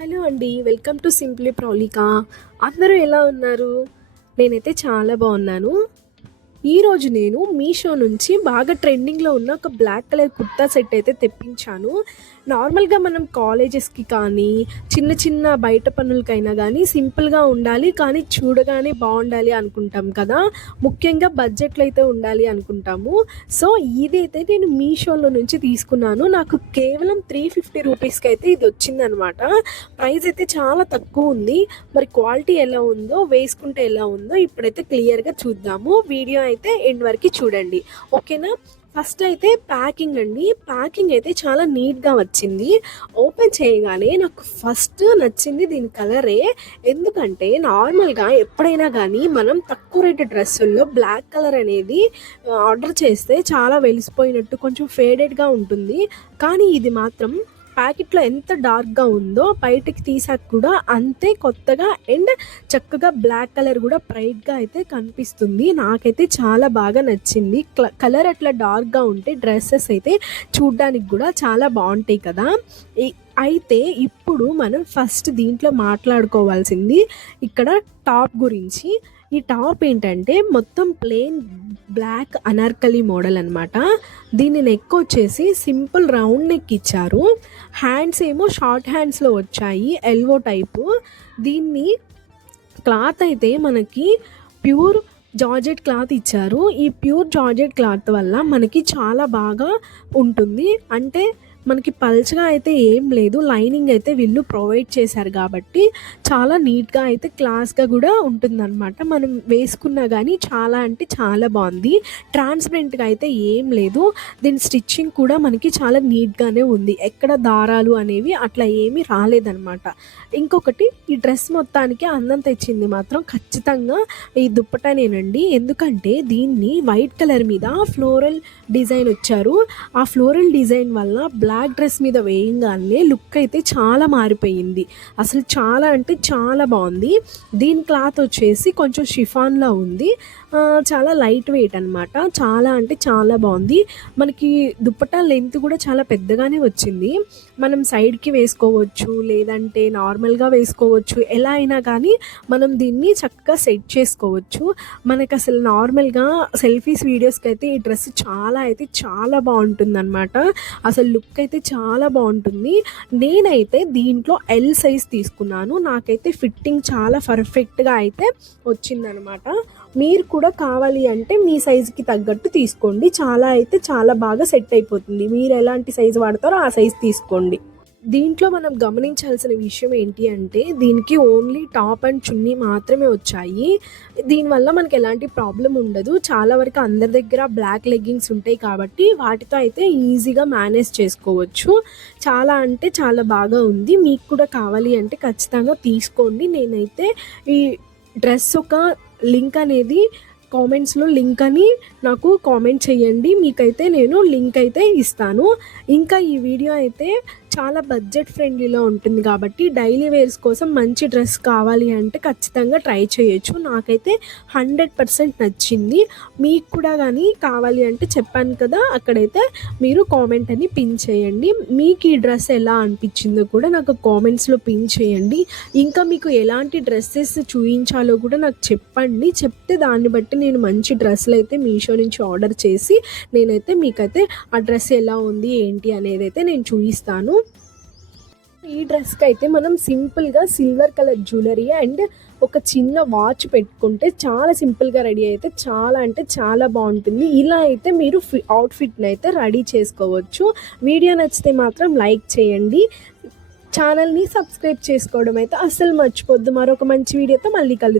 Hello అండి. Welcome to simply ప్రౌలికా. అందరూ ఎలా ఉన్నారు? నేనైతే చాలా బాగున్నాను. ఈరోజు నేను మీషో నుంచి బాగా ట్రెండింగ్లో ఉన్న ఒక బ్లాక్ కలర్ కుర్తా సెట్ అయితే తెప్పించాను. నార్మల్గా మనం కాలేజెస్కి కానీ చిన్న చిన్న బయట పనులకైనా కానీ సింపుల్గా ఉండాలి, కానీ చూడగానే బాగుండాలి అనుకుంటాం కదా. ముఖ్యంగా బడ్జెట్లో అయితే ఉండాలి అనుకుంటాము. సో ఇదైతే నేను మీషోలో నుంచి తీసుకున్నాను. నాకు కేవలం 350 రూపీస్కి అయితే ఇది వచ్చిందనమాట. ప్రైస్ అయితే చాలా తక్కువ ఉంది. మరి క్వాలిటీ ఎలా ఉందో, వేసుకుంటే ఎలా ఉందో ఇప్పుడైతే క్లియర్గా చూద్దాము. వీడియో అయితే ఎండ్ వరకు చూడండి, ఓకేనా. ఫస్ట్ అయితే ప్యాకింగ్ అండి. ప్యాకింగ్ అయితే చాలా నీట్గా వచ్చింది. ఓపెన్ చేయగానే నాకు ఫస్ట్ నచ్చింది దీని కలరే. ఎందుకంటే నార్మల్గా ఎప్పుడైనా కానీ మనం తక్కువ రేటు డ్రెస్సుల్లో బ్లాక్ కలర్ అనేది ఆర్డర్ చేస్తే చాలా వెలిసిపోయినట్టు కొంచెం ఫేడెడ్గా ఉంటుంది. కానీ ఇది మాత్రం ప్యాకెట్లో ఎంత డార్క్గా ఉందో బయటికి తీసాక కూడా అంతే కొత్తగా అండ్ చక్కగా బ్లాక్ కలర్ కూడా బ్రైట్గా అయితే కనిపిస్తుంది. నాకైతే చాలా బాగా నచ్చింది. కలర్ అట్లా డార్క్గా ఉంటే డ్రెస్సెస్ అయితే చూడ్డానికి కూడా చాలా బాగుంటాయి కదా. అయితే ఇప్పుడు మనం ఫస్ట్ దీంట్లో మాట్లాడుకోవాల్సింది ఇక్కడ టాప్ గురించి. ఈ టాప్ ఏంటంటే మొత్తం ప్లెయిన్ బ్లాక్ అనార్కలి మోడల్ అనమాట. దీని నెక్ వచ్చేసి సింపుల్ రౌండ్ నెక్ ఇచ్చారు. హ్యాండ్స్ ఏమో షార్ట్ హ్యాండ్స్లో వచ్చాయి, ఎల్వో టైపు. దీన్ని క్లాత్ అయితే మనకి ప్యూర్ జార్జెట్ క్లాత్ ఇచ్చారు. ఈ ప్యూర్ జార్జెట్ క్లాత్ వల్ల మనకి చాలా బాగా ఉంటుంది. అంటే మనకి పల్చగా అయితే ఏం లేదు, లైనింగ్ అయితే వీళ్ళు ప్రొవైడ్ చేశారు కాబట్టి చాలా నీట్గా అయితే క్లాస్గా కూడా ఉంటుందన్నమాట. మనం వేసుకున్నా కానీ చాలా అంటే చాలా బాగుంది. ట్రాన్స్పరెంట్గా అయితే ఏం లేదు. దీని స్టిచ్చింగ్ కూడా మనకి చాలా నీట్గానే ఉంది. ఎక్కడ దారాలు అనేవి అట్లా ఏమీ రాలేదన్నమాట. ఇంకొకటి, ఈ డ్రెస్ మొత్తానికి అందం తెచ్చింది మాత్రం ఖచ్చితంగా ఈ దుప్పటనేనండి. ఎందుకంటే దీన్ని వైట్ కలర్ మీద ఫ్లోరల్ డిజైన్ వచ్చారు. ఆ ఫ్లోరల్ డిజైన్ వల్ల బ్లాక్ డ్రెస్ మీద వేయంగానే లుక్ అయితే చాలా మారిపోయింది. అసలు చాలా అంటే చాలా బాగుంది. దీని క్లాత్ వచ్చేసి కొంచెం షిఫాన్లో ఉంది. చాలా లైట్ వెయిట్ అనమాట. చాలా అంటే చాలా బాగుంది. మనకి దుప్పటా లెంత్ కూడా చాలా పెద్దగానే వచ్చింది. మనం సైడ్కి వేసుకోవచ్చు, లేదంటే నార్మల్గా వేసుకోవచ్చు. ఎలా అయినా కానీ మనం దీన్ని చక్కగా సెట్ చేసుకోవచ్చు. మనకు అసలు నార్మల్గా సెల్ఫీస్ వీడియోస్కి అయితే ఈ డ్రెస్ చాలా అయితే చాలా బాగుంటుంది అనమాట. అసలు లుక్ అయితే చాలా బాగుంటుంది. నేనైతే దీంట్లో ఎల్ సైజ్ తీసుకున్నాను. నాకైతే ఫిట్టింగ్ చాలా పర్ఫెక్ట్గా అయితే వచ్చిందనమాట. మీరు కూడా కావాలి అంటే మీ సైజుకి తగ్గట్టు తీసుకోండి. చాలా అయితే చాలా బాగా సెట్ అయిపోతుంది. మీరు ఎలాంటి సైజు వాడతారో ఆ సైజు తీసుకోండి. దీంట్లో మనం గమనించాల్సిన విషయం ఏంటి అంటే దీనికి ఓన్లీ టాప్ అండ్ చున్నీ మాత్రమే వచ్చాయి. దీనివల్ల మనకి ఎలాంటి ప్రాబ్లం ఉండదు. చాలా వరకు అందరి దగ్గర బ్లాక్ లెగ్గింగ్స్ ఉంటాయి కాబట్టి వాటితో అయితే ఈజీగా మేనేజ్ చేసుకోవచ్చు. చాలా అంటే చాలా బాగా ఉంది. మీకు కూడా కావాలి అంటే ఖచ్చితంగా తీసుకోండి. నేనైతే ఈ డ్రెస్ ఒక లింక్ అనేది కామెంట్స్లో లింక్ అని నాకు కామెంట్ చేయండి. మీకైతే నేను లింక్ అయితే ఇస్తాను. ఇంకా ఈ వీడియో అయితే చాలా బడ్జెట్ ఫ్రెండ్లీలో ఉంటుంది కాబట్టి డైలీ వేర్స్ కోసం మంచి డ్రెస్ కావాలి అంటే ఖచ్చితంగా ట్రై చేయొచ్చు. నాకైతే 100% నచ్చింది. మీకు కూడా కానీ కావాలి అంటే చెప్పాను కదా, అక్కడైతే మీరు కామెంట్ అని పిన్ చేయండి. మీకు ఈ డ్రెస్ ఎలా అనిపించిందో కూడా నాకు కామెంట్స్లో పిన్ చేయండి. ఇంకా మీకు ఎలాంటి డ్రెస్సెస్ చూపించాలో కూడా నాకు చెప్పండి. చెప్తే దాన్ని బట్టి నేను మంచి డ్రెస్సులు అయితే మీషో నుంచి ఆర్డర్ చేసి నేనైతే మీకైతే ఆ డ్రెస్ ఎలా ఉంది ఏంటి అనేది అయితే నేను చూపిస్తాను. ఈ డ్రెస్కి అయితే మనం సింపుల్గా సిల్వర్ కలర్ జ్యువెలరీ అండ్ ఒక చిన్న వాచ్ పెట్టుకుంటే చాలా సింపుల్గా రెడీ అయితే చాలా అంటే చాలా బాగుంటుంది. ఇలా అయితే మీరు అవుట్ఫిట్ని అయితే రెడీ చేసుకోవచ్చు. వీడియో నచ్చితే మాత్రం లైక్ చేయండి. ఛానల్ని సబ్స్క్రైబ్ చేసుకోవడం అయితే అస్సలు మర్చిపోద్దు. మరొక మంచి వీడియోతో మళ్ళీ కలుద్దాం.